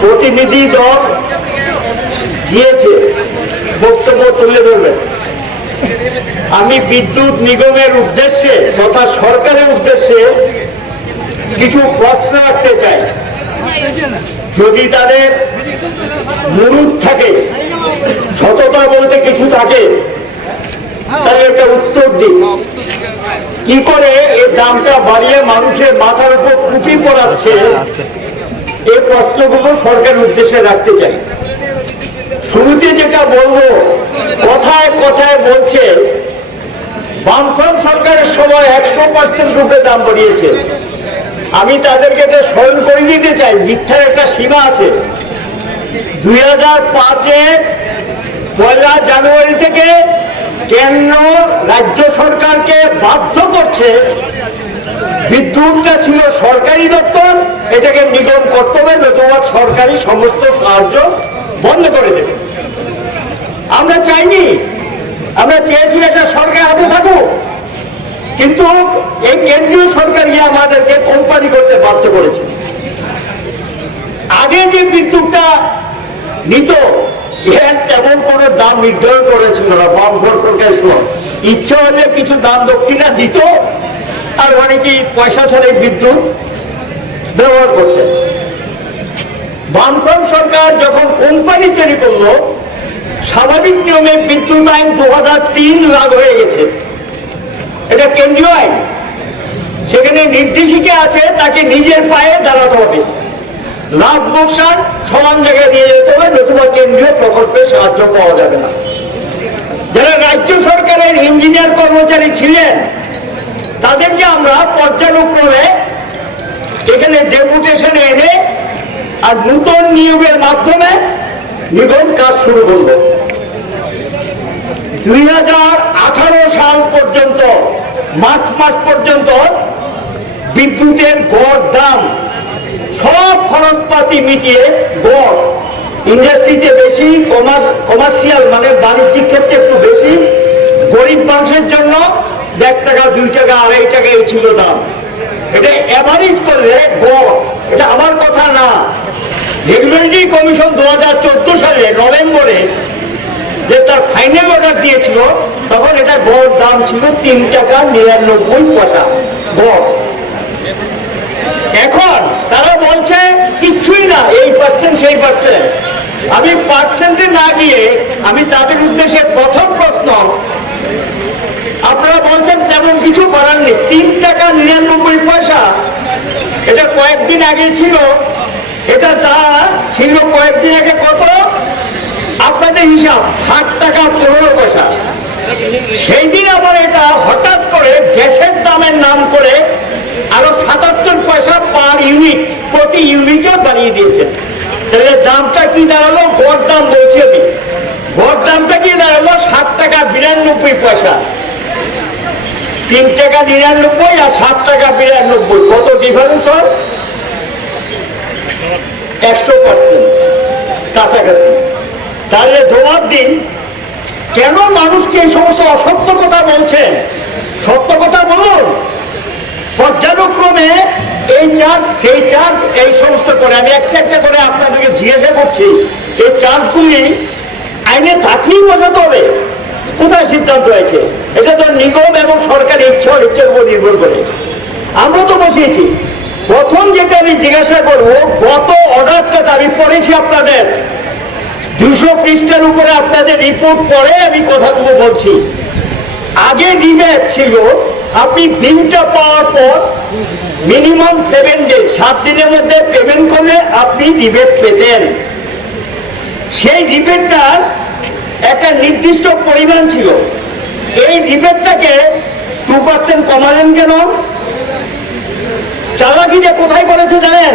প্রতিনিধি দল গিয়েছে, বক্তব্য তুলে ধরবেন আমি বিদ্যুৎ নিগমের উদ্দেশ্যে তথা সরকারের উদ্দেশ্যে কিছু প্রশ্ন রাখতে চাই। যদি তাদের মুরুদ থাকে, সততা বলতে কিছু থাকে তাহলে একটা উত্তর দিই। কি করে এই দামটা বাড়িয়ে মানুষের মাথার উপর কুপি পড়াচ্ছে এই প্রশ্নগুলো সরকারের উদ্দেশ্যে রাখতে চাই। শুরুতে যেটা বলব, কথায় কথায় বলছে, বামফ্রন্ট সরকারের সময় একশো পার্সেন্ট রূপে দাম বাড়িয়েছে। আমি তাদেরকে এটা স্মরণ করে দিতে চাই, মিথ্যার একটা সীমা আছে। দুই হাজার পাঁচে পয়লা জানুয়ারি থেকে কেন্দ্র রাজ্য সরকারকে বাধ্য করছে? বিদ্যুৎটা ছিল সরকারি দপ্তর, এটাকে নিগম করতে হবে, নতুবা সরকারি সমস্ত সাহায্য বন্ধ করে দেবে। আমরা চাইনি, আমরা চেয়েছি একটা সরকার হাতে থাকুক, কিন্তু এই কেন্দ্রীয় সরকার গিয়ে আমাদেরকে কোম্পানি করতে বাধ্য করেছে। আগে যে বিদ্যুৎটা নিত এর তেমন কোনো দাম নির্ধারণ করেছিল না সরকারের সময় ইচ্ছা হলে কিছু দাম দক্ষিণা দিত আর অনেকেই পয়সা ছাড়াই বিদ্যুৎ ব্যবহার করতেন বামফ্রন্ট সরকার যখন কোম্পানি তৈরি করল স্বাভাবিক নিয়মে বিদ্যুৎ আইন দু লাগু হয়ে গেছে এটা কেন্দ্রীয় আইন সেখানে নির্দেশিকা আছে তাকে নিজের পায়ে দাঁড়াতে হবে লাভ লোকসান সমান জায়গায় নিয়ে যেতে হবে, নতুবা কেন্দ্রীয় প্রকল্পে সাহায্য পাওয়া যাবে না। যারা রাজ্য সরকারের ইঞ্জিনিয়ার কর্মচারী ছিলেন, তাদেরকে আমরা পর্যানুক্রমে এখানে ডেপুটেশনে এনে আর নূতন নিয়োগের মাধ্যমে নিগম কাজ শুরু করল দুই সাল পর্যন্ত, মার্চ মাস পর্যন্ত বিদ্যুতের গড় দাম সব খরচপাতি মিটিয়ে গড়। ইন্ডাস্ট্রিতে বেশি কমার্শিয়াল মানে বাণিজ্যিক ক্ষেত্রে একটু বেশি। গরিব মানুষের জন্য এক টাকা, দুই টাকা, আড়াই টাকা এই ছিল দাম। এটা অ্যাভারেজ করলে গড়। এটা আমার কথা না। রেগুলেটরি কমিশন দু হাজার চোদ্দ সালে নভেম্বরে যে তার ফাইনাল অর্ডার দিয়েছিল, তখন এটা গড় দাম ছিল তিন টাকা নিরানব্বই পয়সা। গড়। এখন তারা বলছে, কিচ্ছুই না, এই পার্সেন্ট সেই পার্সেন্ট আমি পার্সেন্টে না গিয়ে, আমি তাদের উদ্দেশ্যে প্রথম প্রশ্ন, আপনারা বলছেন তেমন কিছু করার নেই। তিন টাকা নিরানব্বই পয়সা, এটা কয়েকদিন আগে ছিল, এটা দা ছিল কয়েকদিন আগে কত? আপনাদের হিসাব, ষাট টাকা পনেরো পয়সা। সেই দিন আবার এটা হঠাৎ করে গ্যাসের দামের নাম করে আরও সাতাত্তর পয়সা পার ইউনিট প্রতি ইউনিটে বাড়িয়ে দিয়েছেন। তাহলে দামটা কি দাঁড়াল? গড় দাম বলছি আমি। গড় দামটা কি দাঁড়াল? সাত টাকা বিরানব্বই পয়সা। তিন টাকা নিরানব্বই আর সাত টাকা বিরানব্বই। কত ডিফারেন্স হয়? একশো পার্সেন্ট কাছাকাছি। তাহলে জবাব দিন, কেন মানুষকে এই সমস্ত অসত্য কথা বলছেন? সত্য কথা পর্যায়ক্রমে এই চার্জ সেই চার্জ এই সমস্ত করে। আমি একটা একটা করে আপনাদেরকে জিজ্ঞাসা করছি, এই চার্জগুলি আইনে থাকলেই বোঝাতে হবে। কোথায় সিদ্ধান্ত হয়েছে? এটা তো নিগম এবং সরকারের ইচ্ছা ইচ্ছার উপর নির্ভর করে। আমরা তো বসিয়েছি। প্রথম যেটা আমি জিজ্ঞাসা করব, গত অর্ডারটা আমি পড়েছি আপনাদের। দুশো পৃষ্ঠার উপরে আপনাদের রিপোর্ট পড়ে আমি কথাগুলো বলছি। আগে রিবেট ছিল, আপনি বিলটা পাওয়ার পর মিনিমাম সেভেন ডে সাত দিনের মধ্যে পেমেন্ট করলে আপনি রিবেট পেতেন। সেই রিবেটটার একটা নির্দিষ্ট পরিমাণ ছিল। এই রিবেটটাকে টু পার্সেন্ট কমালেন কেন? চালাকিটা কোথায় করেছে জানেন?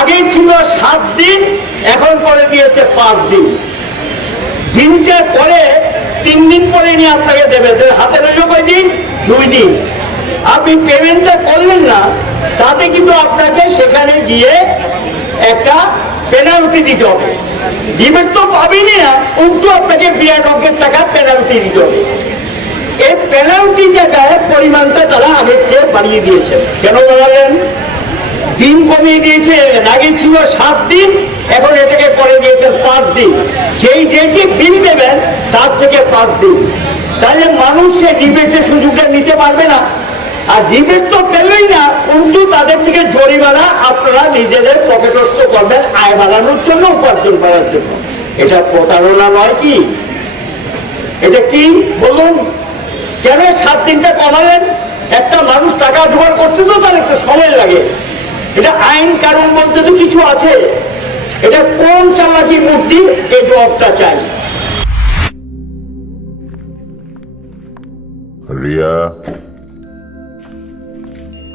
আগে ছিল সাত দিন, এখন করে দিয়েছে পাঁচ দিন। দিনটা পরে তিন দিন পরে নিয়ে আপনাকে দেবে হাতে রইল কয় দিন দুই দিন। আপনি পেমেন্টটা করলেন না, তাতে কিন্তু আপনাকে সেখানে গিয়ে একটা পেনাল্টি দিতে হবে। ডিমেট তো পাবেনি না, উল্টো আপনাকে বিরাট অঙ্কের টাকা পেনাল্টি দিতে হবে। এই পেনাল্টি জায়গায় পরিমাণটা তারা আগের চেয়ে বাড়িয়ে দিয়েছে। কেন বাড়ালেন? দিন কমিয়ে দিয়েছে আগে ছিল সাত দিন, এখন এটাকে করে দিয়েছে পাঁচ দিন। যেই ডেটে বিল দেবেন, তার থেকে পাঁচ দিন। তাহলে মানুষ সে ডিবেটের সুযোগটা নিতে পারবে না। আর ডিবেট তো পেলেই না কিন্তু তাদের থেকে জরিমানা আপনারা নিজেদের পকেটস্থ করবেন, আয় বাড়ানোর জন্য, উপার্জন করার জন্য। এটা প্রতারণা নয় কি? এটা কি? বলুন। কেন সাত দিনটা কমালেন? একটা মানুষ টাকা জোগাড় করতে তো তার একটা সময় লাগে। এটা আইন কানুন বলতে তো কিছু আছে। এটা কোন চালাকি মূর্তি? এই জবাবটা চাই। রিয়া